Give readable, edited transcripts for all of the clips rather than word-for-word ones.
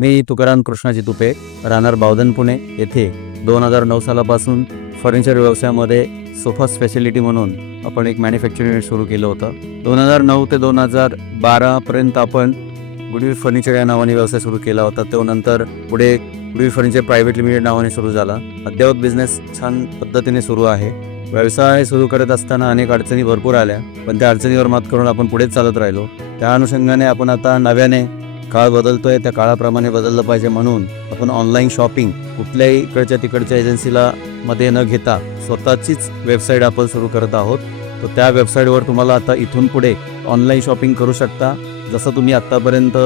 मी तुकाराम कृष्णाजी तुपे, राहणार बावधन पुणे येथे 2009 सालापासून फर्निचर व्यवसायामध्ये सोफा स्पेशालिटी म्हणून आपण एक मॅन्युफॅक्चरिंग युनिट सुरू केलं होतं. 2009 ते 2012पर्यंत आपण गुडविल फर्निचर या नावाने व्यवसाय सुरू केला होता. त्यानंतर पुढे गुडविल फर्निचर प्रायव्हेट लिमिटेड नावाने सुरू झाला. अद्ययावत बिझनेस छान पद्धतीने सुरू आहे. व्यवसाय सुरू करत असताना अनेक अडचणी भरपूर आल्या, पण त्या अडचणीवर मात करून आपण पुढेच चालत राहिलो. त्या अनुषंगाने आपण आता नव्याने काळ बदलतोय, त्या काळाप्रमाणे बदललं पाहिजे म्हणून आपण ऑनलाईन शॉपिंग कुठल्याही इकडच्या तिकडच्या एजन्सीला मध्ये न घेता स्वतःचीच वेबसाईट आपण सुरू करत आहोत. तर त्या वेबसाईटवर तुम्हाला आता इथून पुढे ऑनलाईन शॉपिंग करू शकता. जसं तुम्ही आत्तापर्यंत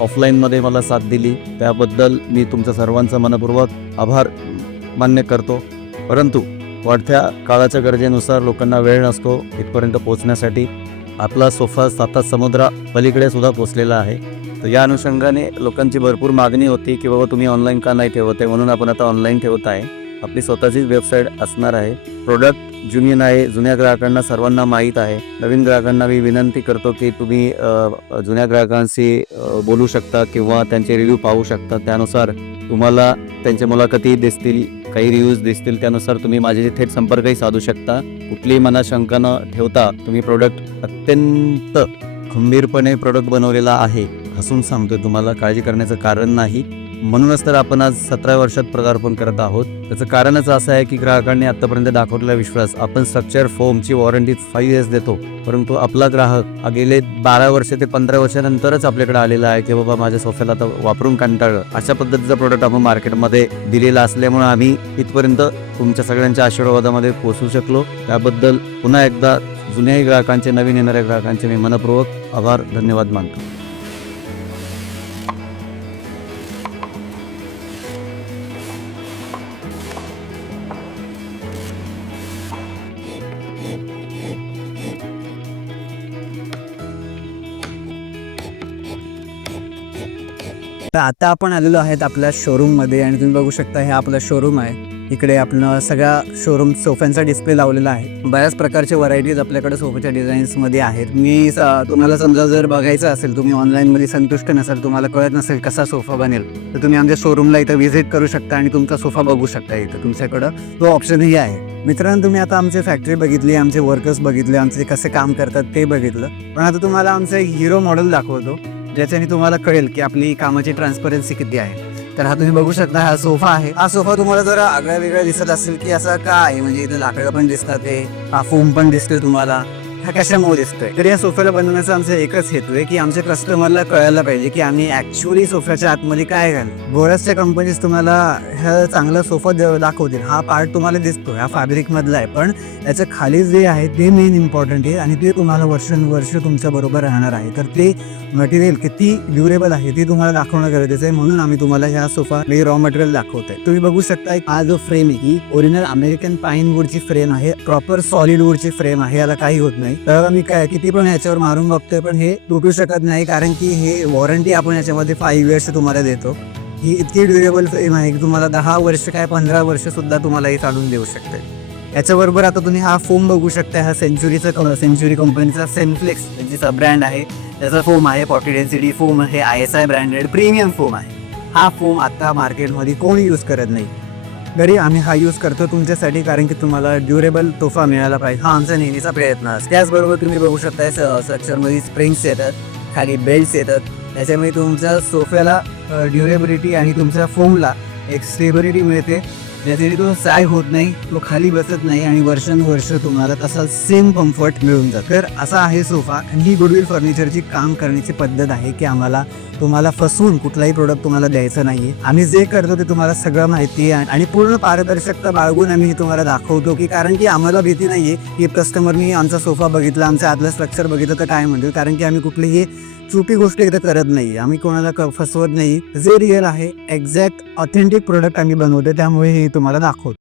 ऑफलाईनमध्ये मला साथ दिली त्याबद्दल मी तुमच्या सर्वांचा मनपूर्वक आभार मान्य करतो. परंतु वाढत्या काळाच्या गरजेनुसार लोकांना वेळ नसतो इथपर्यंत पोहोचण्यासाठी. आपला सोफा 7 समुद्रा पलीकडे सुद्धा पोचलेला आहे. तर या अनुषंगाने लोकांची भरपूर मागणी होती की बाबा तुम्ही ऑनलाईन का नाही ठेवत आहे, म्हणून आपण आता ऑनलाईन ठेवत आहे. आपली स्वतःचीच वेबसाईट असणार आहे. प्रोडक्ट जुनियन आहे, जुन्या ग्राहकांना सर्वांना माहीत आहे. नवीन ग्राहकांना मी विनंती करतो की तुम्ही जुन्या ग्राहकांशी बोलू शकता किंवा त्यांचे रिव्ह्यू पाहू शकता. त्यानुसार तुम्हाला त्यांच्या मुलाखती दिसतील, काही रिव्ह्यूज दिसतील, त्यानुसार तुम्ही माझ्याशी थेट संपर्कही साधू शकता. कुठलीही मनात शंका न ठेवता तुम्ही प्रोडक्ट अत्यंत खंबीरपणे प्रोडक्ट बनवलेला आहे, हसून सांगतोय तुम्हाला, काळजी करण्याचं कारण नाही. म्हणूनच तर आपण आज 17 वर्षात पदार्पण करत आहोत. त्याचं कारणच असं आहे की ग्राहकांनी आत्तापर्यंत दाखवलेला विश्वास. आपण स्ट्रक्चर फोमची वॉरंटी 5 इयर्स देतो, परंतु आपला ग्राहक गेले 12 वर्ष ते 15 वर्षानंतरच आपल्याकडे आलेला आहे की बाबा माझ्या सोफ्याला आता वापरून कंटाळलं. अशा पद्धतीचा प्रोडक्ट आपण मार्केटमध्ये दिलेला असल्यामुळे आम्ही इथपर्यंत तुमच्या सगळ्यांच्या आशीर्वादामध्ये पोहोचू शकलो. त्याबद्दल पुन्हा एकदा जुन्याही ग्राहकांचे, नवीन येणाऱ्या ग्राहकांचे मी मनपूर्वक आभार, धन्यवाद मानतो. तर आता आपण आलेलो आहेत आपल्या शोरूममध्ये आणि तुम्ही बघू शकता हे आपलं शोरूम आहे. इकडे आपण सगळ्या शोरूम सोफ्यांचा डिस्प्ले लावलेला आहे. बऱ्याच प्रकारचे व्हरायटीज आपल्याकडे सोफ्याच्या डिझाईन्समध्ये आहेत. मी तुम्हाला समजा जर बघायचं असेल, तुम्ही ऑनलाईनमध्ये संतुष्ट नसाल, तुम्हाला कळत नसेल कसा सोफा बनेल, तर तुम्ही आमच्या शोरूमला इथं व्हिजिट करू शकता आणि तुमचा सोफा बघू शकता. इथं तुमच्याकडं तो ऑप्शनही आहे. मित्रांनो, तुम्ही आता आमची फॅक्टरी बघितली, आमचे वर्कर्स बघितले, आमचे कसे काम करतात ते बघितलं. पण आता तुम्हाला आमचं एक हिरो मॉडेल दाखवतो, ज्याच्याने तुम्हाला कळेल की आपली कामाची ट्रान्सपरन्सी किती आहे. तर हा तुम्ही बघू शकता, हा सोफा आहे. हा सोफा तुम्हाला जरा आगळा वेगळा दिसत असेल की असं का आहे, म्हणजे इथं लाकडं पण दिसतात, हा फोम पण दिसतोय तुम्हाला, हा कशामुळे दिसतोय. तर या सोफ्याला बनवण्याचा आमचा एकच हेतू आहे की आमच्या कस्टमरला कळायला पाहिजे की आम्ही ऍक्च्युअली सोफ्याच्या आतमध्ये काय घालतो. बऱ्याचशा कंपनीज तुम्हाला हा चांगला सोफा दाखवतील, हा पार्ट तुम्हाला दिसतो, हा फॅब्रिक मधला आहे, पण याच्या खाली जे आहे ते मेन इम्पॉर्टंट आहे आणि ते तुम्हाला वर्षानुवर्ष तुमच्या बरोबर राहणार आहे. तर ते मटेरियल किती ड्युरेबल आहे ते तुम्हाला दाखवणं गरजेचं आहे. म्हणून आम्ही तुम्हाला ह्या सोफा रॉ मटेरियल दाखवतोय. तुम्ही बघू शकता हा जो फ्रेम आहे ही ओरिजिनल अमेरिकन पाईन वुडची फ्रेम आहे. प्रॉपर सॉलिड वुडची फ्रेम आहे, याला काही होत नाही. तर मी काय किती पण याच्यावर मारून बघतोय, पण हे तुटू शकत नाही, कारण की हे वॉरंटी आपण याच्यामध्ये 5 इयर्स तुम्हाला देतो. ही इतकी ड्युरेबल फ्रेम आहे की तुम्हाला 10 वर्ष काय 15 वर्ष सुद्धा तुम्हाला हे चालून देऊ शकते. याच्याबरोबर आता तुम्ही हा फोम बघू शकता. हा सेंचुरी कंपनीचा सेनफ्लेक्स त्यांचा ब्रँड आहे, त्याचा फोम आहे. 40 डेन्सिटी फोम आहे, ISI ब्रँडेड प्रीमियम फोम आहे. हा फोम आता मार्केटमध्ये कोणी यूज करत नाही, तरी आम्ही हा यूज करतो तुमच्यासाठी, कारण की तुम्हाला ड्युरेबल सोफा मिळाला पाहिजे, हा आमचा नेहमीचा प्रयत्न असतो. त्याचबरोबर तुम्ही बघू शकता स्ट्रक्चरमध्ये स्प्रिंग्स येतात, खाली बेल्ट्स येतात. त्याच्यामुळे तुमच्या सोफ्याला ड्युरेबिलिटी आणि तुमच्या फोमला एक स्टेबिलिटी मिळते, ज्याच्याने तो साय होत नाही, तो खाली बसत नाही आणि वर्षानुवर्ष तुम्हाला तसा सेम कम्फर्ट मिळून जातं. तर असा आहे सोफा. ही गुडविल फर्निचरची काम करण्याची पद्धत आहे की आम्हाला तुम्हाला फसवून कुठलाही प्रोडक्ट तुम्हाला द्यायचं नाही. आम्ही जे करतो ते तुम्हाला सगळं माहिती आहे आणि पूर्ण पारदर्शकता बाळगून आम्ही तुम्हाला दाखवतो, की कारण की आम्हाला भीती नाही आहे की कस्टमरनी आमचा सोफा बघितला, आमचं आतलं स्ट्रक्चर बघितलं तर काय म्हणतो, कारण की आम्ही कुठलीही चुकी गोष्ट इथं करत नाही. आम्ही कोणाला फसवत नाही. जे रिअल आहे, एक्झॅक्ट ऑथेंटिक प्रोडक्ट आम्ही बनवतो, त्यामुळे हे तुम्हाला दाखवतो.